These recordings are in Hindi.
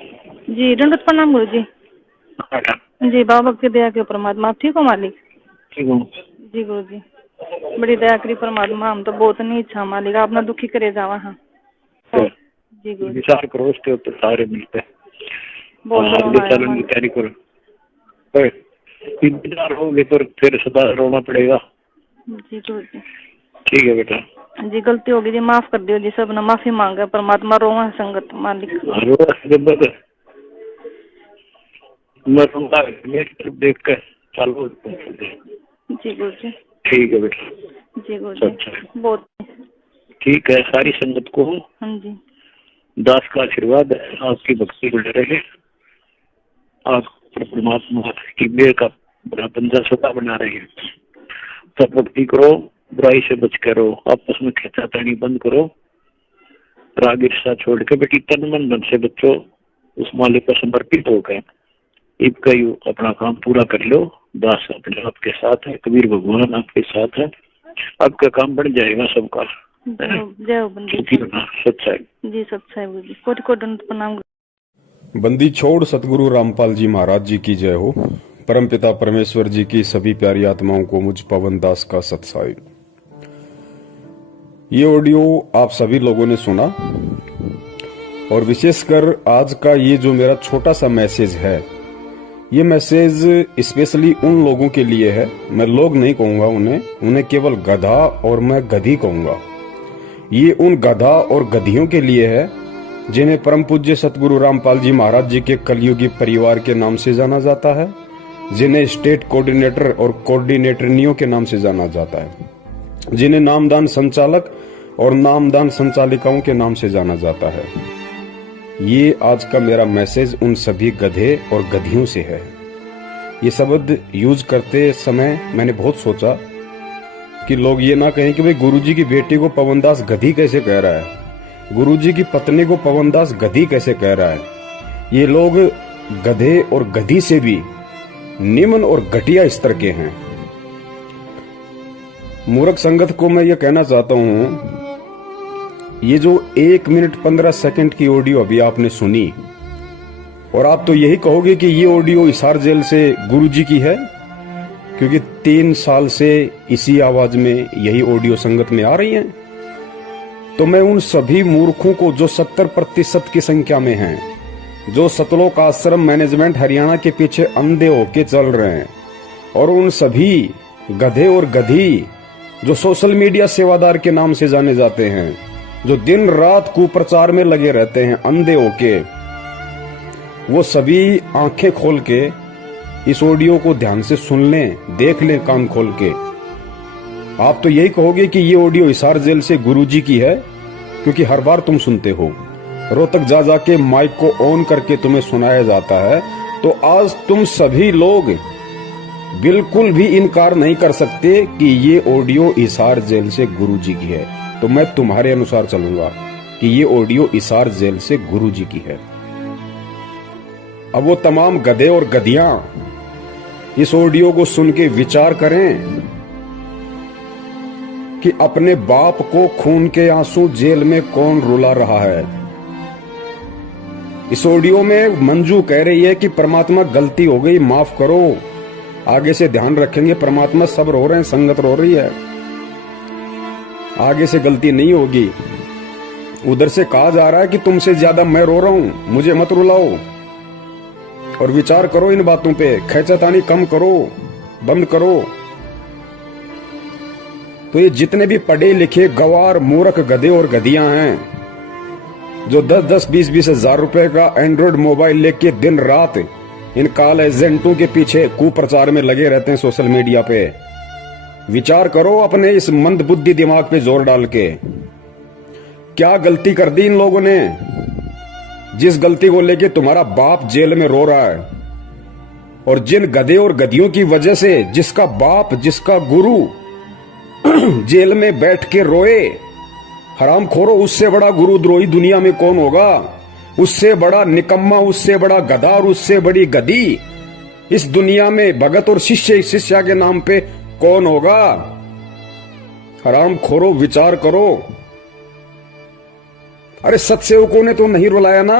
जी दंडवत प्रणाम गुरु जी। हाँ, जी बाबा की दया के परमात्मा, आप ठीक हो मालिक? ठीक हूँ। जी गुरु जी, बड़ी दया करी परमात्मा, हम तो बहुत नहीं इच्छा मालिक, आप ना दुखी करे जावा। हाँ तो जी गुरु जी, विचार करो उसके ऊपर, सारे मिलते हैं। बहुत आगे रोना आया चलने की मालिक। तैयारी करो। पर इंतजार होगे तो फिर सदा रोना पड़ेगा। जी गुरु जी। ठीक है बेटा। जी गलती होगी जी, माफ कर दियो जी, सब ना माफी मांगे परमात्मा, रोवा संगत मालिक। रोज मैं सुनता मेरी तरफ देख कर चालू। जी गुरु जी। ठीक है बेटा। जी गुरु जी। अच्छा बहुत ठीक है। सारी संगत को हाँ जी। दास का आशीर्वाद है, आपकी भक्ति बढ़ रहे, आप परमात्मा की मेहर का बड़ा बंदा सदा बना रहे हैं। सब भक्ति करो, बुराई से बच करो, आपस में खींचातानी बंद करो, राग ईर्ष्या छोड़ के बेटी तन मन धन से बच्चों उस मालिक को समर्पित होकर इनका अपना काम पूरा कर लो। दास अपने आपके साथ है, कबीर भगवान आपके साथ है, आपका काम बन जाएगा सबका। जय हो बंदी। सच्चाई। जी सच्चाई गुरु जी, कोटि कोटि दंडवत प्रणाम। बंदी छोड़ सतगुरु रामपाल जी महाराज जी की जय हो। परमपिता परमेश्वर जी की सभी प्यारी आत्माओं को मुझ पवन दास का सत्साई। ये ऑडियो आप सभी लोगों ने सुना, और विशेषकर आज का ये जो मेरा छोटा सा मैसेज है, ये मैसेज स्पेशली उन लोगों के लिए है। मैं लोग नहीं कहूंगा उन्हें केवल गधा और मैं गधी कहूंगा। ये उन गधा और गधियों के लिए है जिन्हें परम पूज्य सतगुरु रामपाल जी महाराज जी के कलयुगी परिवार के नाम से जाना जाता है, जिन्हें स्टेट कोऑर्डिनेटर और कोऑर्डिनेटरनियों के नाम से जाना जाता है, जिन्हें नामदान संचालक और नामदान संचालिकाओं के नाम से जाना जाता है। ये आज का मेरा मैसेज उन सभी गधे और गधियों से है। ये शब्द यूज करते समय मैंने बहुत सोचा कि लोग ये ना कहें कि भाई गुरुजी की बेटी को पवनदास गधी कैसे कह रहा है, गुरुजी की पत्नी को पवनदास गधी कैसे कह रहा है। ये लोग गधे और गधी से भी निम्न और घटिया स्तर के हैं। मूर्ख संगत को मैं ये कहना चाहता हूं, ये जो 1 मिनट 15 सेकंड की ऑडियो अभी आपने सुनी, और आप तो यही कहोगे कि ये ऑडियो हिसार जेल से गुरुजी की है, क्योंकि 3 साल से इसी आवाज में यही ऑडियो संगत में आ रही है। तो मैं उन सभी मूर्खों को जो 70% की संख्या में हैं, जो सतलोक आश्रम मैनेजमेंट हरियाणा के पीछे अंधे होके चल रहे हैं, और उन सभी गधे और गधी जो सोशल मीडिया सेवादार के नाम से जाने जाते हैं, जो दिन रात कुप्रचार में लगे रहते हैं अंधे होके, वो सभी आंखें खोल के इस ऑडियो को ध्यान से सुन लें, देख लें कान खोल के। आप तो यही कहोगे कि ये ऑडियो हिसार जेल से गुरुजी की है, क्योंकि हर बार तुम सुनते हो, रोहतक जा जाके माइक को ऑन करके तुम्हें सुनाया जाता है। तो आज तुम सभी लोग बिल्कुल भी इनकार नहीं कर सकते कि ये ऑडियो हिसार जेल से गुरुजी की है। तो मैं तुम्हारे अनुसार चलूंगा कि ये ऑडियो हिसार जेल से गुरुजी की है। अब वो तमाम गधे और गधियां इस ऑडियो को सुन के विचार करें कि अपने बाप को खून के आंसू जेल में कौन रुला रहा है। इस ऑडियो में मंजू कह रही है कि परमात्मा गलती हो गई, माफ करो, आगे से ध्यान रखेंगे। परमात्मा सब रो रहे हैं, संगत रो रही है, आगे से गलती नहीं होगी। उधर से कहा जा रहा है कि तुमसे ज्यादा मैं रो रहा हूं, मुझे मत रुलाओ। और विचार करो इन बातों पे, खैचतानी कम करो, बंद करो। तो ये जितने भी पढ़े लिखे गवार मूर्ख गधे और गधियां हैं, जो 10-10, 20-20 हजार रुपए का एंड्रॉइड मोबाइल लेके दिन रात इन कॉल एजेंटों के पीछे कुप्रचार में लगे रहते हैं सोशल मीडिया पे, विचार करो अपने इस मंद बुद्धि दिमाग पे जोर डाल के, क्या गलती कर दी इन लोगों ने, जिस गलती को लेके तुम्हारा बाप जेल में रो रहा है। और जिन गधे और गधियों की वजह से जिसका बाप, जिसका गुरु जेल में बैठ के रोए, हराम खोरो, उससे बड़ा गुरुद्रोही दुनिया में कौन होगा, उससे बड़ा निकम्मा, उससे बड़ा गधा और उससे बड़ी गधी इस दुनिया में भगत और शिष्य शिष्या के नाम पे कौन होगा। हराम खोरो, विचार करो। अरे सत्सेवकों ने तो नहीं रुलाया ना,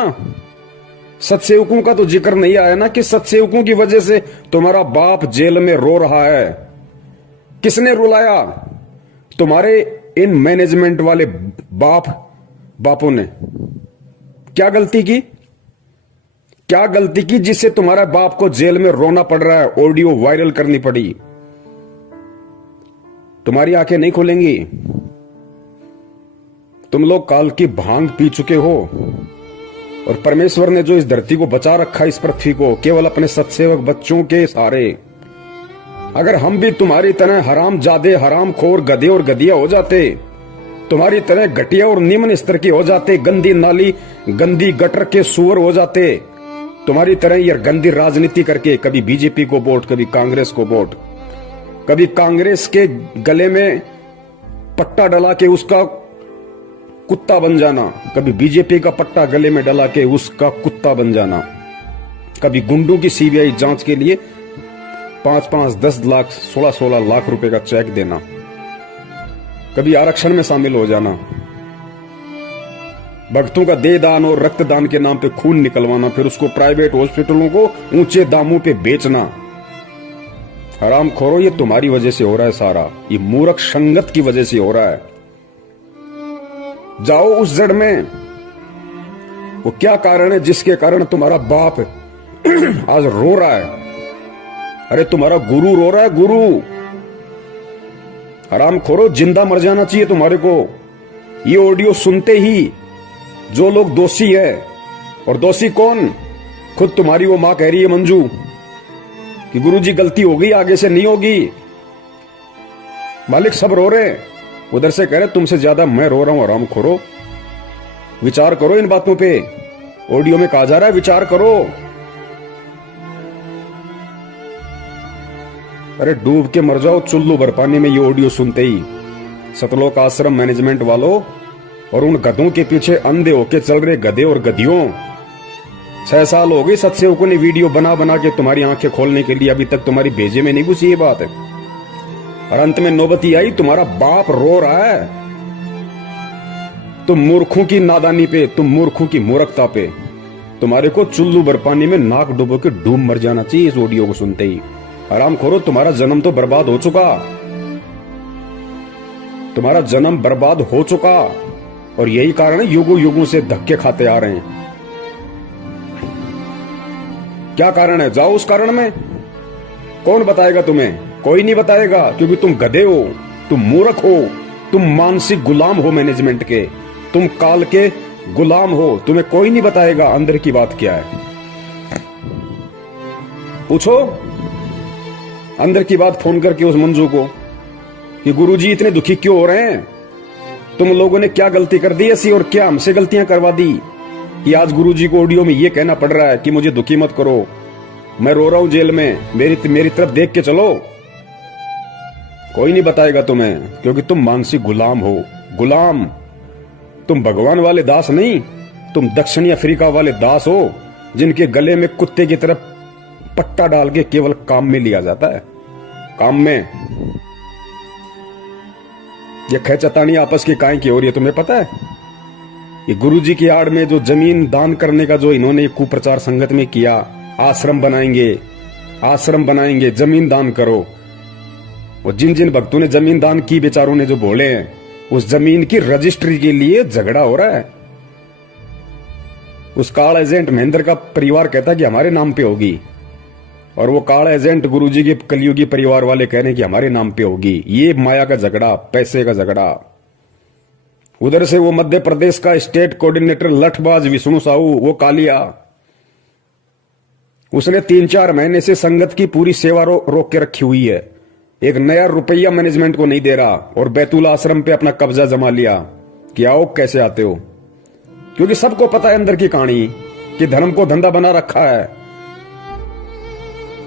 सत्सेवकों का तो जिक्र नहीं आया ना कि सत्सेवकों की वजह से तुम्हारा बाप जेल में रो रहा है। किसने रुलाया? तुम्हारे इन मैनेजमेंट वाले बापों ने। क्या गलती की? क्या गलती की जिससे तुम्हारा बाप को जेल में रोना पड़ रहा है, ऑडियो वायरल करनी पड़ी? तुम्हारी आंखें नहीं खुलेंगी। तुम लोग काल की भांग पी चुके हो और परमेश्वर ने जो इस धरती को बचा रखा, इस पृथ्वी को, केवल अपने सत्सेवक बच्चों के सहारे। अगर हम भी तुम्हारी तरह हराम जादे, हराम खोर, गधे और गधिया हो जाते, तुम्हारी तरह घटिया और निम्न स्तर के हो जाते, गंदी नाली, गंदी गटर के सुअर हो जाते, तुम्हारी तरह ये गंदी राजनीति करके कभी बीजेपी को वोट, कभी कांग्रेस को वोट, कभी कांग्रेस के गले में पट्टा डला के उसका कुत्ता बन जाना, कभी बीजेपी का पट्टा गले में डला के उसका कुत्ता बन जाना, कभी गुंडों की सीबीआई जांच के लिए 5-5, 10 लाख, 16-16 लाख रुपए का चेक देना, कभी आरक्षण में शामिल हो जाना, भक्तों का देह दान और रक्तदान के नाम पे खून निकलवाना, फिर उसको प्राइवेट हॉस्पिटलों को ऊंचे दामों पे बेचना। हराम खोरो, ये तुम्हारी वजह से हो रहा है सारा। ये मूर्ख संगत की वजह से हो रहा है। जाओ उस जड़ में, वो क्या कारण है जिसके कारण तुम्हारा बाप आज रो रहा है? अरे तुम्हारा गुरु रो रहा है, गुरु। हराम खोरो, जिंदा मर जाना चाहिए तुम्हारे को। ये ऑडियो सुनते ही जो लोग दोषी है, और दोषी कौन? खुद तुम्हारी वो मां कह रही है मंजू कि गुरुजी गलती हो गई, आगे से नहीं होगी। मालिक सब रो रहे हैं, उधर से कह रहे तुमसे ज्यादा मैं रो रहा हूं। हराम खोरो, विचार करो इन बातों पे। ऑडियो में कहा जा रहा है विचार करो। अरे डूब के मर जाओ चुल्लू भर पानी में ये ऑडियो सुनते ही। सतलोक आश्रम मैनेजमेंट वालों और उन गधों के पीछे अंधे होके चल रहे गधे और गधियों, 6 साल हो गए सत्सेवकों ने वीडियो बना बना के तुम्हारी आंखें खोलने के लिए, अभी तक तुम्हारी भेजे में नहीं घुसी ये बात है। और अंत में नौबती आई, तुम्हारा बाप रो रहा है। तुम मूर्खों की नादानी पे, तुम मूर्खों की मूर्खता पे, तुम्हारे को चुल्लू भर पानी में नाक डुबो के डूब मर जाना चाहिए इस ऑडियो को सुनते ही। आराम खोरो, तुम्हारा जन्म तो बर्बाद हो चुका, तुम्हारा जन्म बर्बाद हो चुका। और यही कारण है युगों युगों से धक्के खाते आ रहे हैं। क्या कारण है? जाओ उस कारण में। कौन बताएगा तुम्हें? कोई नहीं बताएगा, क्योंकि तुम गधे हो, तुम मूर्ख हो, तुम मानसिक गुलाम हो मैनेजमेंट के, तुम काल के गुलाम हो। तुम्हें कोई नहीं बताएगा अंदर की बात क्या है। पूछो अंदर की बात फोन करके उस मंजू को कि गुरुजी इतने दुखी क्यों हो रहे हैं, तुम लोगों ने क्या गलती कर दी ऐसी, और क्या हमसे गलतियां करवा दी कि आज गुरुजी को ऑडियो में ये कहना पड़ रहा है कि मुझे दुखी मत करो, मैं रो रहा हूं जेल में, मेरी तरफ देख के चलो। कोई नहीं बताएगा तुम्हें, क्योंकि तुम मानसिक गुलाम हो। गुलाम, तुम भगवान वाले दास नहीं, तुम दक्षिणी अफ्रीका वाले दास हो, जिनके गले में कुत्ते की तरफ पट्टा डाल के केवल काम में लिया जाता है। काम में ये खेचतानी आपस की काहे की हो रही है तुम्हें पता है? ये गुरुजी की आड़ में जो जमीन दान करने का जो इन्होंने कुप्रचार संगत में किया, आश्रम बनाएंगे, जमीन दान करो। और जिन जिन भक्तों ने जमीन दान की, बेचारों ने जो बोले हैं, उस जमीन की रजिस्ट्री के लिए झगड़ा हो रहा है। उस काल एजेंट महेंद्र का परिवार कहता है कि हमारे नाम पे होगी, और वो काल एजेंट गुरुजी के कलयुगी परिवार वाले कह रहे हैं कि हमारे नाम पे होगी। ये माया का झगड़ा, पैसे का झगड़ा। उधर से वो मध्य प्रदेश का स्टेट कोऑर्डिनेटर लठबाज विष्णु साहू, वो कालिया, उसने 3-4 महीने से संगत की पूरी सेवा रोक के रखी हुई है। एक नया रुपया मैनेजमेंट को नहीं दे रहा, और बैतूल आश्रम पे अपना कब्जा जमा लिया कि आओ कैसे आते हो, क्योंकि सबको पता है अंदर की कहानी कि धर्म को धंधा बना रखा है।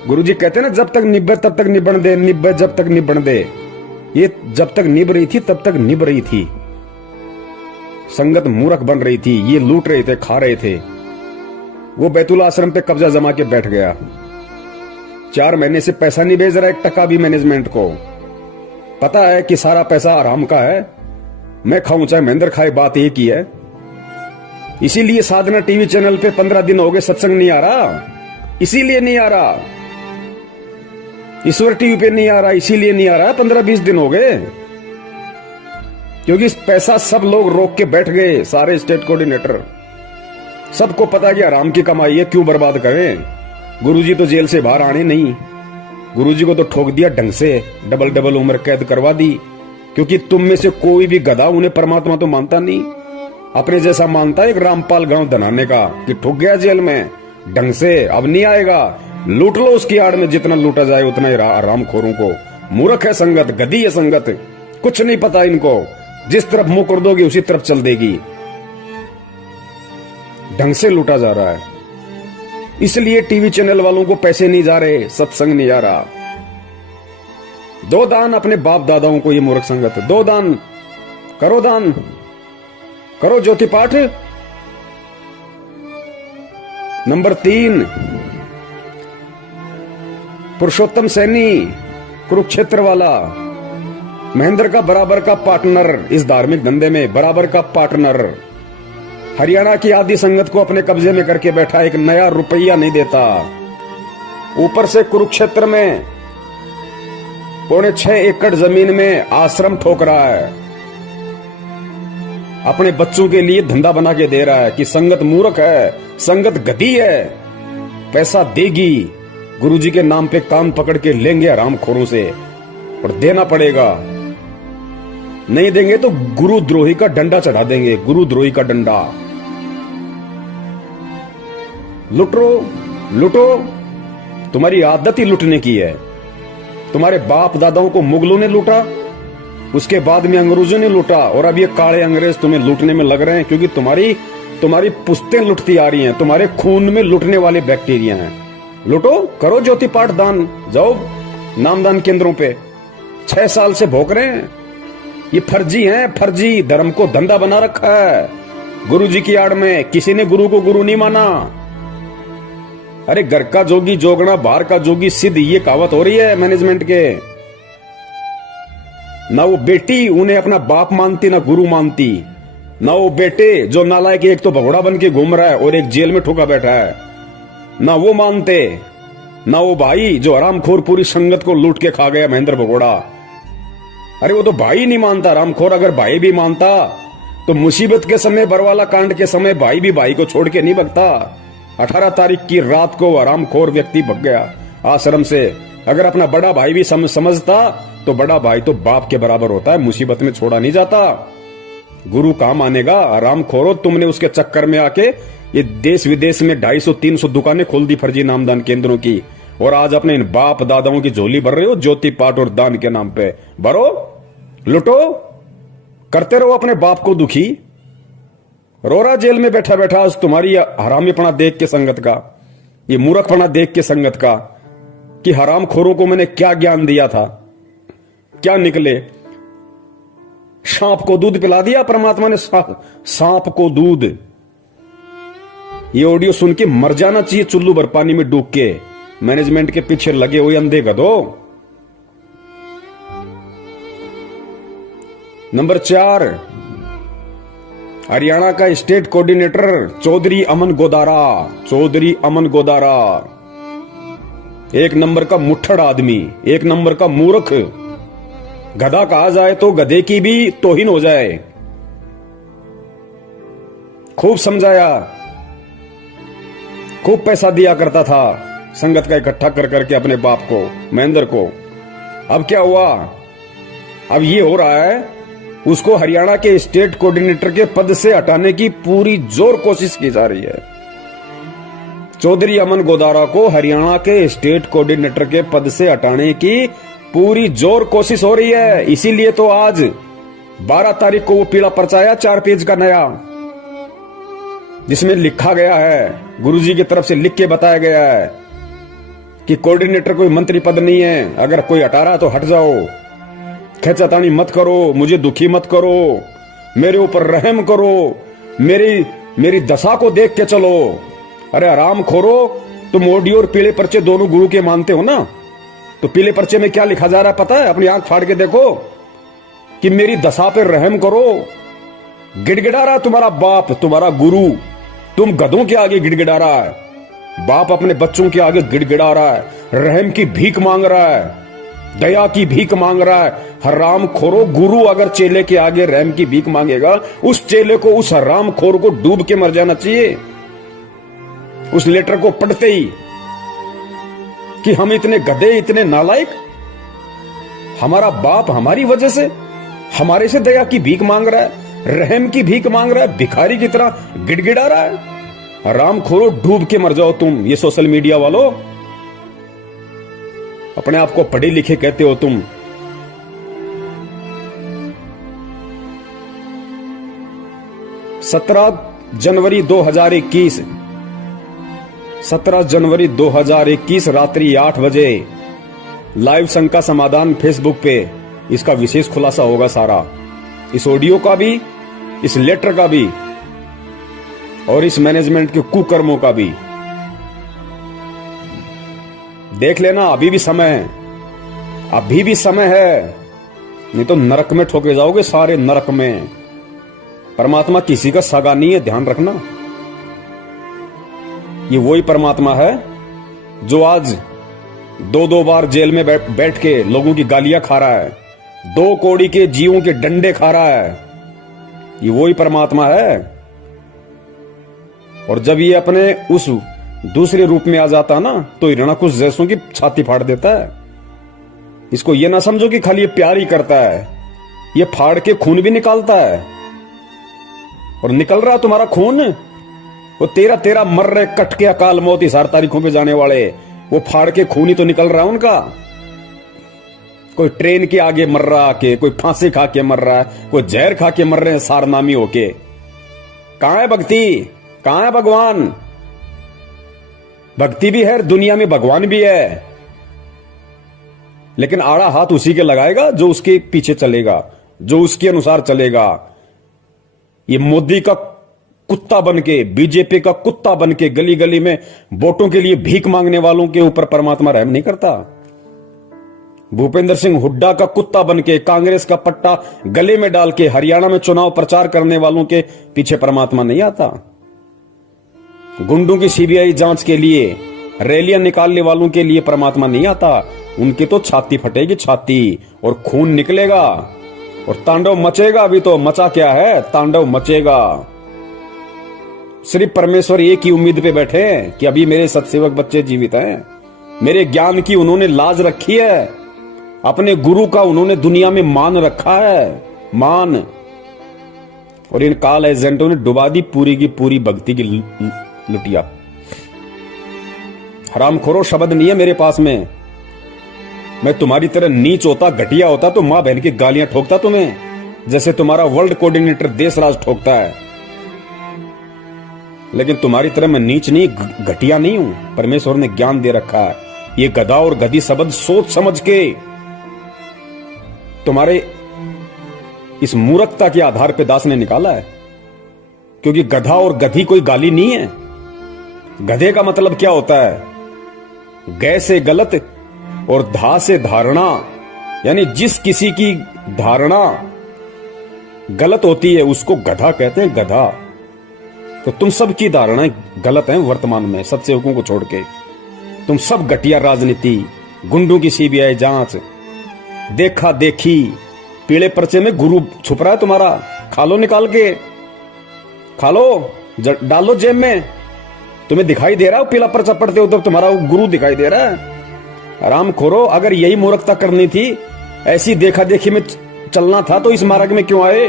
गुरुजी कहते हैं ना, जब तक निब्बे तब तक निबण दे, निब्बे जब तक निबण दे। ये जब तक निभ रही थी तब तक निभ रही थी। संगत मूर्ख बन रही थी, ये लूट रहे थे, खा रहे थे। वो बैतूल आश्रम पे कब्जा जमा के बैठ गया। 4 महीने से पैसा नहीं भेज रहा, 1 टका भी मैनेजमेंट को। पता है कि सारा पैसा आराम का है, मैं खाऊं चाहे महेंद्र खाए, बात एक ही है। इसीलिए साधना टीवी चैनल पे 15 दिन हो गए सत्संग नहीं आ रहा, इसीलिए नहीं आ रहा। ईश्वर टीवी पे नहीं आ रहा, इसीलिए नहीं आ रहा। 15-20 दिन हो गए, क्योंकि पैसा सब लोग रोक के बैठ गए, सारे स्टेट कोऑर्डिनेटर। सबको पता कि आराम की कमाई है, क्यों बर्बाद करें। गुरुजी तो जेल से बाहर आने नहीं, गुरुजी को तो ठोक दिया ढंग से, डबल उम्र कैद करवा दी। क्योंकि तुम में से कोई भी गधा उन्हें परमात्मा तो मानता नहीं, अपने जैसा मानता है एक रामपाल गांव धनाने का, कि ठुक गया जेल में ढंग से, अब नहीं आएगा। लूट लो उसकी आड़ में, जितना लूटा जाए उतना ही रामखोरों को। मूर्ख है संगत, गधी है संगत, कुछ नहीं पता इनको। जिस तरफ मुंह कर दोगे उसी तरफ चल देगी। ढंग से लूटा जा रहा है, इसलिए टीवी चैनल वालों को पैसे नहीं जा रहे, सत्संग नहीं जा रहा। दो दान अपने बाप दादाओं को, ये मूर्ख संगत। दो दान करो, दान करो, ज्योति पाठ। नंबर 3, पुरुषोत्तम सैनी, कुरुक्षेत्र वाला, महेंद्र का बराबर का पार्टनर इस धार्मिक धंधे में, बराबर का पार्टनर। हरियाणा की आदि संगत को अपने कब्जे में करके बैठा, एक नया रुपया नहीं देता। ऊपर से कुरुक्षेत्र में 6.25 एकड़ जमीन में आश्रम ठोक रहा है, अपने बच्चों के लिए धंधा बना के दे रहा है। कि संगत मूर्ख है, संगत गधी है, पैसा देगी, गुरुजी के नाम पे कान पकड़ के लेंगे हरामखोरों से, और देना पड़ेगा। नहीं देंगे तो गुरुद्रोही का डंडा चढ़ा देंगे, गुरुद्रोही का डंडा। लुटो, तुम्हारी आदत ही लुटने की है। तुम्हारे बाप दादाओं को मुगलों ने लूटा, उसके बाद में अंग्रेजों ने लूटा, और अब ये काले अंग्रेज तुम्हें लूटने में लग रहे हैं, क्योंकि तुम्हारी पुश्तें लुटती आ रही हैं, तुम्हारे खून में लुटने वाले बैक्टीरिया हैं। लुटो, करो ज्योति पाठ दान, जाओ नामदान केंद्रों पे। 6 साल से भोग रहे हैं, ये फर्जी हैं, फर्जी धर्म को धंधा बना रखा है गुरुजी की आड़ में। किसी ने गुरु को गुरु नहीं माना। अरे घर का जोगी जोगना, बाहर का जोगी सिद्ध, ये कहावत हो रही है मैनेजमेंट के। ना वो बेटी उन्हें अपना बाप मानती, ना गुरु मानती। ना वो बेटे जो नालायक, एक तो भगोड़ा बन के घूम रहा है और एक जेल में ठोका बैठा है, ना वो मानते। ना वो भाई जो हरामखोर पूरी संगत को लूट के खा गया, महेंद्र भगोड़ा। अरे वो तो भाई नहीं मानता हरामखोर। अगर भाई भी मानता तो मुसीबत के समय, बरवाला कांड के समय, भाई भी भाई को छोड़ के नहीं भगता। 18 तारीख की रात को हरामखोर व्यक्ति भग गया आश्रम से। अगर अपना बड़ा भाई भी समझता तो बड़ा भाई तो बाप के बराबर होता है, मुसीबत में छोड़ा नहीं जाता। गुरु कहां मानेगा? हरामखोरो, तुमने उसके चक्कर में आके ये देश विदेश में 250-300 दुकानें खोल दी फर्जी नामदान केंद्रों की, और आज अपने इन बाप दादाओं की झोली भर रहे हो ज्योति पाठ और दान के नाम पे। भरो, लुटो, करते रहो अपने बाप को दुखी। रोरा जेल में बैठा बैठा आज तुम्हारी हरामीपना देख के संगत का, ये मूर्खपना देख के संगत का, कि हरामखोरों को मैंने क्या ज्ञान दिया था, क्या निकले। सांप को दूध पिला दिया परमात्मा ने, सांप को दूध। ये ऑडियो सुन के मर जाना चाहिए चुल्लू भर पानी में डूब के, मैनेजमेंट के पीछे लगे हुए अंधे गधो। नंबर 4, हरियाणा का स्टेट कोऑर्डिनेटर चौधरी अमन गोदारा। एक नंबर का मुट्ठड़ आदमी, एक नंबर का मूर्ख। गधा कहा जाए तो गधे की भी तौहीन हो जाए। खूब समझाया, खूब पैसा दिया करता था संगत का इकट्ठा कर करके अपने बाप को, महेंद्र को। अब क्या हुआ? अब ये हो रहा है, उसको हरियाणा के स्टेट कोऑर्डिनेटर के पद से हटाने की पूरी जोर कोशिश की जा रही है। चौधरी अमन गोदारा को हरियाणा के स्टेट कोऑर्डिनेटर के पद से हटाने की पूरी जोर कोशिश हो रही है। इसीलिए तो आज 12 तारीख को वो पीला पर्चा आया 4 पेज का नया, जिसमें लिखा गया है, गुरुजी की तरफ से लिख के बताया गया है कि कोऑर्डिनेटर कोई मंत्री पद नहीं है, अगर कोई हटा रहा तो हट जाओ, खेचातानी मत करो, मुझे दुखी मत करो, मेरे ऊपर रहम करो, मेरी दशा को देख के चलो। अरे आराम खोरो, तुम ऑडियो और पीले पर्चे दोनों गुरु के मानते हो ना, तो पीले पर्चे में क्या लिखा जा रहा है पता है? अपनी आंख फाड़ के देखो कि मेरी दशा पे रहम करो। गिड़गिड़ा रहा तुम्हारा बाप, तुम्हारा गुरु, तुम गधों के आगे गिड़गिड़ा रहा है, बाप अपने बच्चों के आगे गिड़गिड़ा रहा है, रहम की भीख मांग रहा है, दया की भीख मांग रहा है। हराम खोरो, गुरु अगर चेले के आगे रहम की भीख मांगेगा, उस चेले को, उस हराम खोर को डूब के मर जाना चाहिए उस लेटर को पढ़ते ही, कि हम इतने गधे, इतने नालायक, हमारा बाप हमारी वजह से, हमारे से दया की भीख मांग रहा है, रहम की भीख मांग रहा है, भिखारी की तरह गिड़गिड़ा रहा है। हराम खोरो, डूब के मर जाओ तुम। ये सोशल मीडिया वालों, अपने आप को पढ़े लिखे कहते हो तुम। सत्रह जनवरी 2021 रात्रि 8 बजे लाइव संघ का समाधान फेसबुक पे इसका विशेष खुलासा होगा सारा, इस ऑडियो का भी, इस लेटर का भी और इस मैनेजमेंट के कुकर्मों का भी। देख लेना, अभी भी समय है, अभी भी समय है, नहीं तो नरक में ठोके जाओगे, सारे नरक में। परमात्मा किसी का सगा नहीं है, ध्यान रखना। ये वही परमात्मा है जो आज 2-2 बार जेल में बैठ के लोगों की गालियां खा रहा है, 2 कौड़ी के जीवों के डंडे खा रहा है। ये वही परमात्मा है। और जब ये अपने उस दूसरे रूप में आ जाता ना, तो हिरणाकुश जैसों की छाती फाड़ देता है। इसको ये ना समझो कि खाली ये प्यार ही करता है, ये फाड़ के खून भी निकालता है। और निकल रहा तुम्हारा खून, वो 13 मर रहे कट के अकाल मौत इस 8 तारीखों पे जाने वाले, वो फाड़ के खून ही तो निकल रहा है उनका। कोई ट्रेन के आगे मर रहा के, कोई फांसी खा के मर रहा है, कोई जहर खा के मर रहे हैं सारनामी होके। कहां है भक्ति, कहां है भगवान? भक्ति भी है, दुनिया में भगवान भी है, लेकिन आड़ा हाथ उसी के लगाएगा जो उसके पीछे चलेगा, जो उसके अनुसार चलेगा। ये मोदी का कुत्ता बनके, बीजेपी का कुत्ता बनके गली गली में वोटों के लिए भीख मांगने वालों के ऊपर परमात्मा रहम नहीं करता। भूपेंद्र सिंह हुड्डा का कुत्ता बनके, कांग्रेस का पट्टा गले में डाल के हरियाणा में चुनाव प्रचार करने वालों के पीछे परमात्मा नहीं आता। गुंडों की सीबीआई जांच के लिए रैलियां निकालने वालों के लिए परमात्मा नहीं आता। उनकी तो छाती फटेगी, छाती, और खून निकलेगा और तांडव मचेगा। अभी तो मचा क्या है, तांडव मचेगा। सिर्फ परमेश्वर एक ही उम्मीद पे बैठे हैं कि अभी मेरे सत्सेवक बच्चे जीवित हैं, मेरे ज्ञान की उन्होंने लाज रखी है, अपने गुरु का उन्होंने दुनिया में मान रखा है, मान। और इन काल एजेंटों ने डुबा दी पूरी की पूरी भक्ति की लुटिया। हरामखोरो शब्द नहीं है मेरे पास में। मैं तुम्हारी तरह नीच होता, घटिया होता तो मां बहन की गालियां ठोकता तुम्हें, जैसे तुम्हारा वर्ल्ड कोऑर्डिनेटर देशराज ठोकता है। लेकिन तुम्हारी तरह मैं नीच नहीं, घटिया नहीं हूं। परमेश्वर ने ज्ञान दे रखा है। ये गधा और गधी शब्द सोच समझ के तुम्हारे इस मूर्खता के आधार पे दास ने निकाला है। क्योंकि गधा और गधी कोई गाली नहीं है। गधे का मतलब क्या होता है? गै से गलत और धा से धारणा, यानी जिस किसी की धारणा गलत होती है उसको गधा कहते हैं, गधा। तो तुम सब की धारणाएं गलत हैं वर्तमान में, सत्सेवकों को छोड़ के। तुम सब घटिया राजनीति, गुंडों की सीबीआई जांच, देखा देखी, पीले पर्चे में गुरु छुप रहा है तुम्हारा। खा लो, निकाल के खा लो, डालो जेब में। तुम्हें दिखाई दे रहा है पीला पर्चा पढ़ते हो तो तुम्हारा गुरु दिखाई दे रहा है। आराम खोरो, अगर यही मूर्खता करनी थी, ऐसी देखा देखी में चलना था तो इस मार्ग में क्यों आए?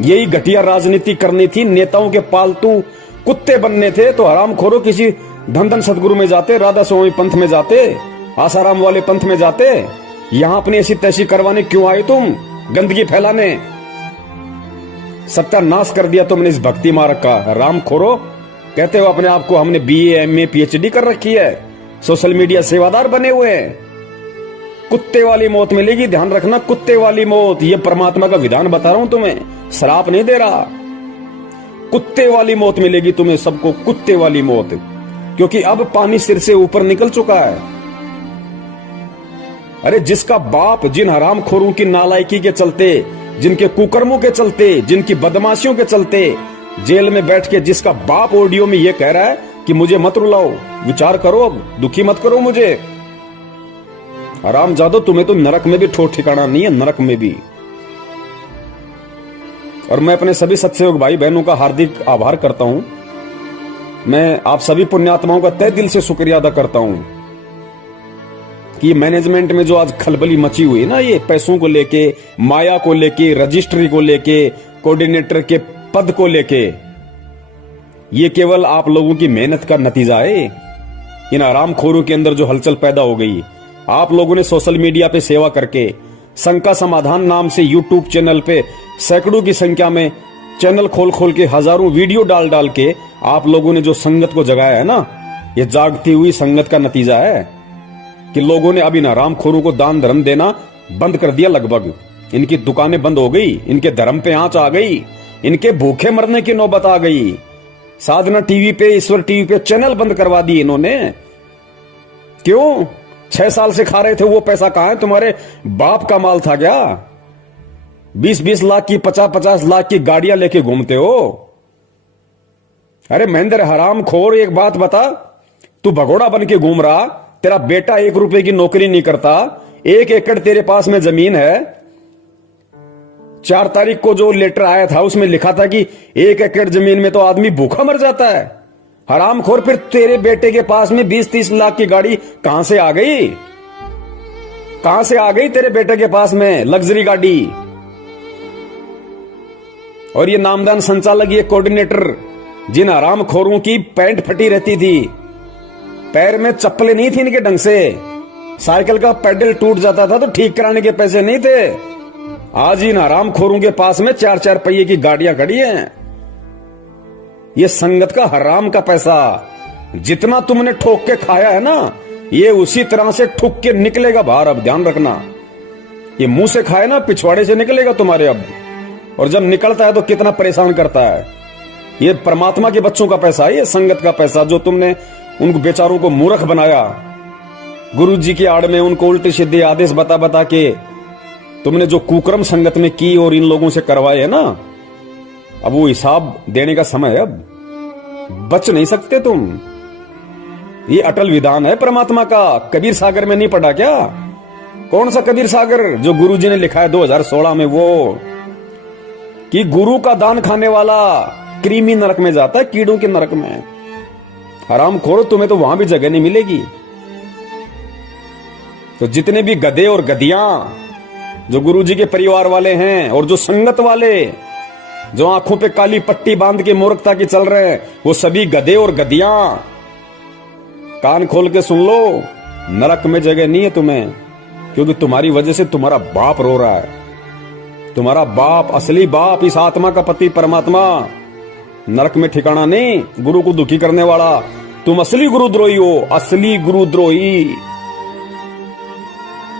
यही घटिया राजनीति करनी थी, नेताओं के पालतू कुत्ते बनने थे तो हराम खोरो किसी धन सदगुरु में जाते, राधा स्वामी पंथ में जाते, आसाराम वाले पंथ में जाते। यहां अपनी ऐसी तैसी करवाने क्यों आए तुम? गंदगी फैलाने। सत्यानाश कर दिया तुमने इस भक्ति मार्ग का। राम खोरो, कहते हो अपने आप को हमने BA MA PhD कर रखी है, सोशल मीडिया सेवादार बने हुए हैं। कुत्ते वाली मौत मिलेगी, ध्यान रखना, कुत्ते वाली मौत। ये परमात्मा का विधान बता रहा हूं तुम्हें, श्राप नहीं दे रहा। कुत्ते वाली मौत मिलेगी तुम्हें सबको, कुत्ते वाली मौत। क्योंकि अब पानी सिर से ऊपर निकल चुका है। अरे जिसका बाप जिन हरामखोरों की नालायकी के चलते, जिनके कुकर्मों के चलते, जिनकी बदमाशियों के चलते जेल में बैठ के जिसका बाप ऑडियो में ये कह रहा है कि मुझे मत रुलाओ, विचार करो, अब दुखी मत करो मुझे। हरामजादो, तुम्हें तो नरक में भी ठोठ ठिकाना नहीं है, नरक में भी। और मैं अपने सभी सत्सयोग भाई बहनों का हार्दिक आभार करता हूं। मैं आप सभी पुण्यात्माओं का तहे दिल से शुक्रिया अदा करता हूं कि मैनेजमेंट में जो आज खलबली मची हुई है ना, ये पैसों को लेके, माया को लेके, रजिस्ट्री को लेके, कोऑर्डिनेटर के पद को लेके, ये केवल आप लोगों की मेहनत का नतीजा है। इन आरामखोरों के अंदर जो हलचल पैदा हो गई, आप लोगों ने सोशल मीडिया पे सेवा करके, शंका समाधान नाम से यूट्यूब चैनल पे सैकड़ों की संख्या में चैनल खोल खोल के, हजारों वीडियो डाल डाल के आप लोगों ने जो संगत को जगाया है ना, ये जागती हुई संगत का नतीजा है कि लोगों ने अब इन हरामखोरों को दान धर्म देना बंद कर दिया। लगभग इनकी दुकानें बंद हो गई, इनके धर्म पे आंच आ गई, इनके भूखे मरने की नौबत आ गई। साधना टीवी पे, ईश्वर टीवी पे चैनल बंद करवा दिए इन्होंने। क्यों? 6 साल से खा रहे थे, वो पैसा कहां है? तुम्हारे बाप का माल था क्या? 20-20 लाख की, 50-50 लाख की गाड़ियां लेके घूमते हो। अरे महेंद्र हरामखोर, एक बात बता, तू भगोड़ा बन के घूम रहा, तेरा बेटा 1 रुपए की नौकरी नहीं करता, 1 एकड़ तेरे पास में जमीन है। 4 तारीख को जो लेटर आया था उसमें लिखा था कि 1 एकड़ जमीन में तो आदमी भूखा मर जाता है। हरामखोर, फिर तेरे बेटे के पास में 20-30 लाख की गाड़ी कहां से आ गई? कहां से आ गई तेरे बेटे के पास में लग्जरी गाड़ी? और ये नामदान संचालक, ये कोऑर्डिनेटर, जिन हरामखोरों की पैंट फटी रहती थी, पैर में चप्पलें नहीं थी इनके ढंग से, साइकिल का पैडल टूट जाता था तो ठीक कराने के पैसे नहीं थे, आज इन हरामखोरों के पास में 4-4 पहिए की गाड़ियां खड़ी हैं। ये संगत का हराम का पैसा जितना तुमने ठोक के खाया है ना, ये उसी तरह से ठुक के निकलेगा बाहर। अब ध्यान रखना, ये मुंह से खाए ना, पिछवाड़े से निकलेगा तुम्हारे अब। और जब निकलता है तो कितना परेशान करता है। ये परमात्मा के बच्चों का पैसा है, ये संगत का पैसा, जो तुमने उन बेचारों को मूर्ख बनाया। गुरु जी की आड़ में उनको उल्टे सीधे आदेश बता बता के तुमने जो कुकर्म संगत में की और इन लोगों से करवाए है ना, अब वो हिसाब देने का समय है। अब बच नहीं सकते तुम। ये अटल विधान है परमात्मा का। कबीर सागर में नहीं पढ़ा क्या? कौन सा कबीर सागर जो गुरु जी ने लिखा है 2016 में, वो कि गुरु का दान खाने वाला कृमि नरक में जाता है, कीड़ों के नरक में। हरामखोरो, तुम्हें तो वहां भी जगह नहीं मिलेगी। तो जितने भी गधे और गधियां जो गुरुजी के परिवार वाले हैं और जो संगत वाले जो आंखों पे काली पट्टी बांध के मूर्खता की चल रहे हैं, वो सभी गधे और गधियां कान खोल के सुन लो, नरक में जगह नहीं है तुम्हें। क्योंकि तुम्हारी वजह से तुम्हारा बाप रो रहा है। तुम्हारा बाप, असली बाप, इस आत्मा का पति परमात्मा, नरक में ठिकाना नहीं। गुरु को दुखी करने वाला तुम असली गुरुद्रोही हो, असली गुरुद्रोही।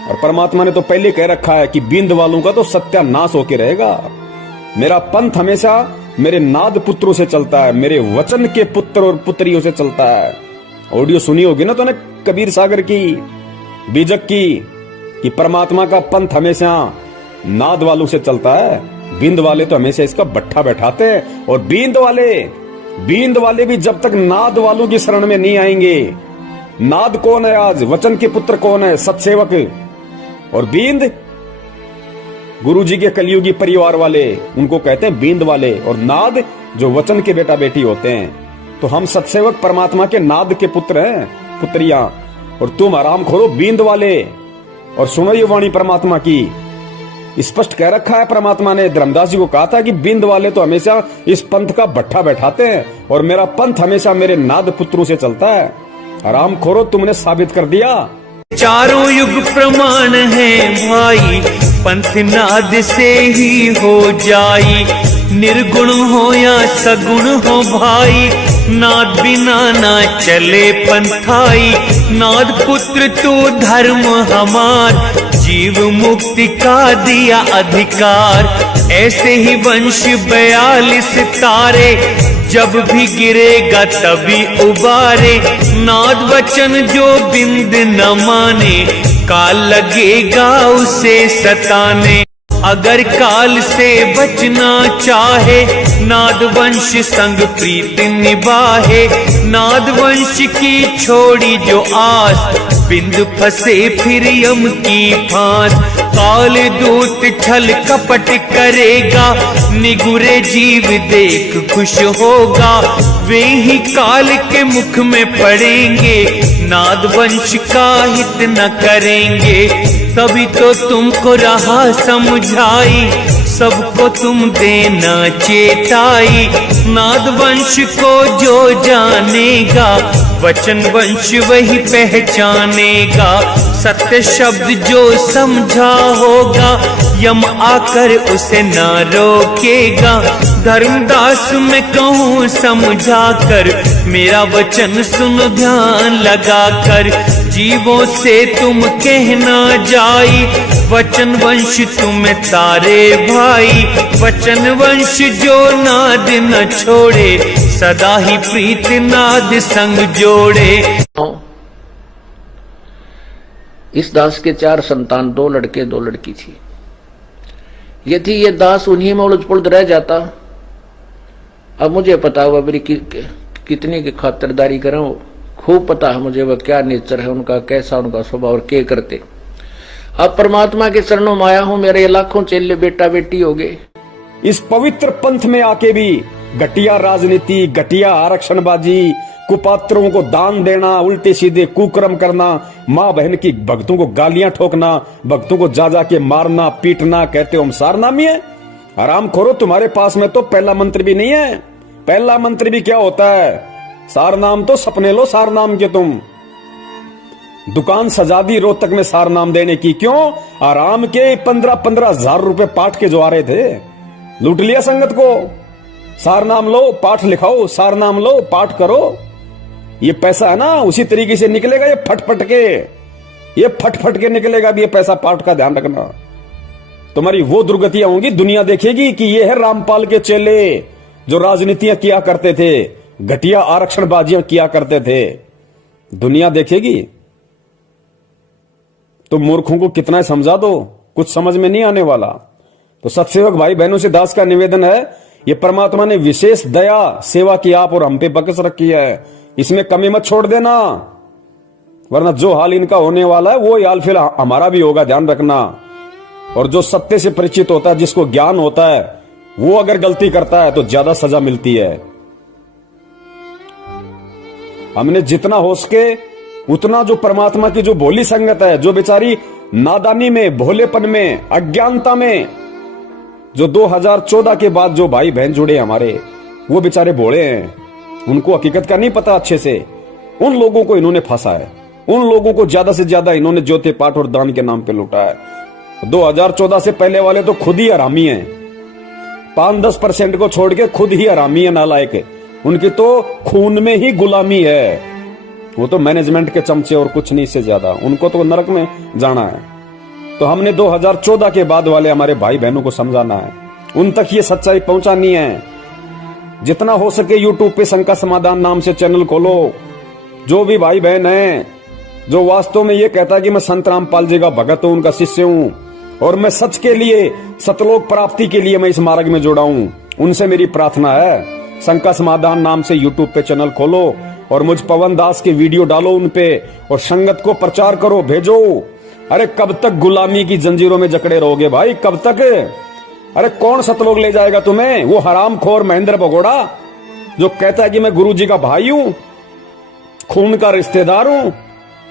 और परमात्मा ने तो पहले कह रखा है कि बिंद वालों का तो सत्यानाश होके रहेगा। मेरा पंथ हमेशा मेरे नाद पुत्रों से चलता है, मेरे वचन के पुत्र और पुत्रियों से चलता है। ऑडियो सुनी होगी ना तूने कबीर सागर की, बीजक की, कि परमात्मा का पंथ हमेशा नाद वालों से चलता है। बिंद वाले तो हमेशा इसका बट्ठा बैठाते हैं। और बिंद वाले भी जब तक नाद वालों की शरण में नहीं आएंगे। नाद कौन है आज? वचन के पुत्र कौन है? सत्सेवक। और बींद गुरुजी के कलियुगी परिवार वाले, उनको कहते हैं बींद वाले। और नाद जो वचन के बेटा बेटी होते हैं। तो हम सत्सेवक परमात्मा के नाद के पुत्र हैं, पुत्रियां। और तुम आराम खोरो बींद वाले। और सुनो ये वाणी परमात्मा की, स्पष्ट कह रखा है परमात्मा ने। धर्मदास जी को कहा था कि बिंद वाले तो हमेशा इस पंथ का भट्ठा बैठाते हैं और मेरा पंथ हमेशा मेरे नाद पुत्रों से चलता है। आराम खोरो, तुमने साबित कर दिया। चारों युग प्रमाण है भाई, पंथ नाद से ही हो जाई। निर्गुण हो या सगुण हो भाई, नाद बिना ना चले पंथाई। नाद पुत्र तू धर्म हमार, जीव मुक्ति का दिया अधिकार। ऐसे ही वंश 42 तारे, जब भी गिरेगा तभी उबारे। नाद वचन जो बिंद न माने, काल लगेगा उसे सताने। अगर काल से बचना चाहे, नाद वंश संग प्रीत निभाए। नाद वंश की छोड़ी जो आस, बिंद फंसे फिर यम की फांस। काल दूत छल कपट करेगा, निगुरे जीव देख खुश होगा। वे ही काल के मुख में पड़ेंगे, नाद वंश का हित न करेंगे। तभी तो तुमको रहा समझाई, सबको तुम देना चेताई। नाद वंश को जो जानेगा, वचन वंश वही पहचानेगा। सत्य शब्द जो समझा होगा, यम आकर उसे ना रोकेगा। धर्मदास मैं कहूँ समझा कर, मेरा वचन सुनो ध्यान लगा कर। जीवों से तुम कहना जाई, वचन वंश तुम्हें तारे भाई। वचन वंश जो नाद न छोड़े, सदा ही प्रीत नाद संग जोड़े। इस दास के 4 संतान, 2 लड़के 2 लड़की थी। यदि ये दास उन्हीं में उलझ पुलझ रह जाता, अब मुझे पता हुआ मेरी कितनी की खातिरदारी करूं, खूब पता है मुझे वह क्या नेचर है उनका, कैसा उनका स्वभाव और क्या करते। अब परमात्मा के चरणों में आया हूं, मेरे ये लाखों चेले बेटा बेटी हो गए। इस पवित्र पंथ में आके भी घटिया राजनीति, घटिया आरक्षणबाजी, कुपात्रों को दान देना, उल्टे सीधे कुकर्म करना, माँ बहन की भक्तों को गालियां ठोकना, भक्तों को जा के मारना पीटना, कहते हो हम सारनामी है। आराम खोरो, तुम्हारे पास में तो पहला मंत्र भी नहीं है। पहला मंत्र भी क्या होता है? सारनाम तो सपने लो सारनाम के तुम। दुकान सजा दी रोहतक में सारनाम देने की, क्यों? आराम के 15-15 हजार रुपए पाठ के जो आ रहे थे, लूट लिया संगत को। सारनाम लो, पाठ लिखाओ, सारनाम लो, पाठ करो। ये पैसा है ना, उसी तरीके से निकलेगा। ये फट के निकलेगा भी ये पैसा। पाठ का ध्यान रखना, तुम्हारी वो दुर्गतियां होंगी, दुनिया देखेगी कि ये है रामपाल के चेले जो राजनीतियां किया करते थे, घटिया आरक्षणबाजियां किया करते थे। दुनिया देखेगी। तो मूर्खों को कितना समझा दो, कुछ समझ में नहीं आने वाला। तो सत्सेवक भाई बहनों से दास का निवेदन है, ये परमात्मा ने विशेष दया सेवा की आप और हम पे बख्श रखी है, इसमें कमी मत छोड़ देना, वरना जो हाल इनका होने वाला है वो हाल फिर हमारा भी होगा, ध्यान रखना। और जो सत्य से परिचित होता है, जिसको ज्ञान होता है, वो अगर गलती करता है तो ज्यादा सजा मिलती है। हमने जितना हो सके उतना जो परमात्मा की जो भोली संगत है, जो बेचारी नादानी में, भोलेपन में, अज्ञानता में, जो 2014 के बाद जो भाई बहन जुड़े हमारे, वो बेचारे भोले हैं, उनको हकीकत का नहीं पता अच्छे से। उन लोगों को इन्होंने फंसा है, उन लोगों को ज्यादा से ज्यादा इन्होंने ज्योति पाठ और दान के नाम पे लूटा है। 2014 से पहले वाले तो खुद ही हरामी हैं, 5-10% को छोड़ के खुद ही हरामी है, नालायक। उनकी तो खून में ही गुलामी है, वो तो मैनेजमेंट के चमचे और कुछ नहीं से ज्यादा, उनको तो नरक में जाना है। तो हमने 2014 के बाद वाले हमारे भाई बहनों को समझाना है, उन तक ये सच्चाई पहुंचानी है। जितना हो सके यूट्यूब पे शंका समाधान नाम से चैनल खोलो। जो भी भाई बहन है जो वास्तव में ये कहता है कि मैं संत रामपाल जी का भगत हूं, उनका शिष्य हूं, और मैं सच के लिए, सतलोक प्राप्ति के लिए मैं इस मार्ग में जुड़ा हूं, उनसे मेरी प्रार्थना है, शंका समाधान नाम से यूट्यूब पे चैनल खोलो और मुझ पवन दास के वीडियो डालो उन पे, और संगत को प्रचार करो, भेजो। अरे कब तक गुलामी की जंजीरों में जकड़े रहोगे भाई, कब तक? अरे कौन सतलोक ले जाएगा तुम्हें? वो हरामखोर महेंद्र भगोड़ा जो कहता है कि मैं गुरुजी का भाई हूं, खून का रिश्तेदार हूं,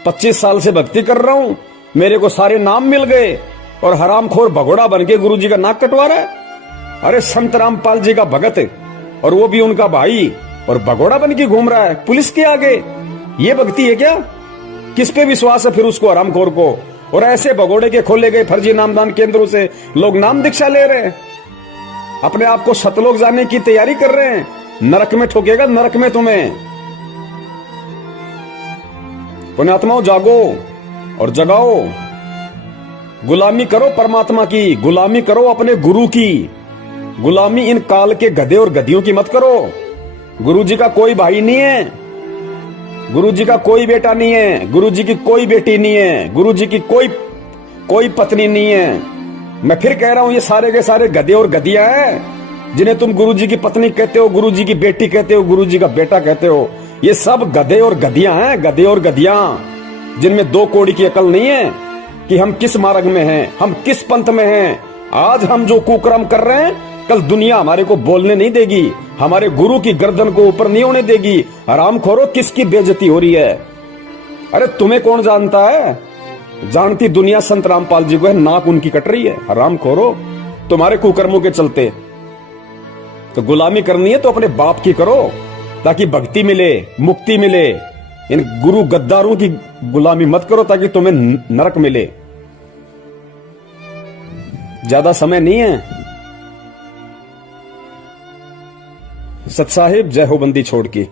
25 साल से भक्ति कर रहा हूं, मेरे को सारे नाम मिल गए, और हरामखोर भगोड़ा बन के गुरुजी का नाक कटवा रहा है। अरे संत रामपाल जी का भगत, और वो भी उनका भाई, और भगोड़ा बन के घूम रहा है पुलिस के आगे। ये भक्ति है क्या? किस पे विश्वास है फिर उसको, हरामखोर को? और ऐसे भगोड़े के खोले गए फर्जी नामदान केंद्रों से लोग नाम दीक्षा ले रहे हैं, अपने आप को सतलोक जाने की तैयारी कर रहे हैं। नरक में ठोकेगा, नरक में तुम्हें। पुण्यात्माओं, जागो और जगाओ। गुलामी करो परमात्मा की, गुलामी करो अपने गुरु की, गुलामी इन काल के गधे और गधियों की मत करो। गुरु जी का कोई भाई नहीं है, गुरु जी का कोई बेटा नहीं है, गुरु जी की कोई बेटी नहीं है, गुरु जी की कोई पत्नी नहीं है। मैं फिर कह रहा हूं, ये सारे के सारे गधे और गधियां हैं। जिन्हें तुम गुरुजी की पत्नी कहते हो, गुरुजी की बेटी कहते हो, गुरुजी का बेटा कहते हो, ये सब गधे और गधियां हैं, गधे और गधियां, जिनमें दो कौड़ी की अकल नहीं है कि हम किस मार्ग में हैं, हम किस पंथ में हैं। आज हम जो कुकर्म कर रहे हैं, कल दुनिया हमारे को बोलने नहीं देगी, हमारे गुरु की गर्दन को ऊपर नहीं होने देगी। हरामखोरो, किसकी बेइज्जती हो रही है? अरे तुम्हें कौन जानता है? जानती दुनिया संत रामपाल जी को है, नाक उनकी कट रही है। हरामखोरो, तुम्हारे कुकर्मों के चलते। तो गुलामी करनी है तो अपने बाप की करो, ताकि भक्ति मिले, मुक्ति मिले। इन गुरु गद्दारों की गुलामी मत करो ताकि तुम्हें नरक मिले। ज्यादा समय नहीं है। सत साहिब, जय हो बंदी छोड़ की।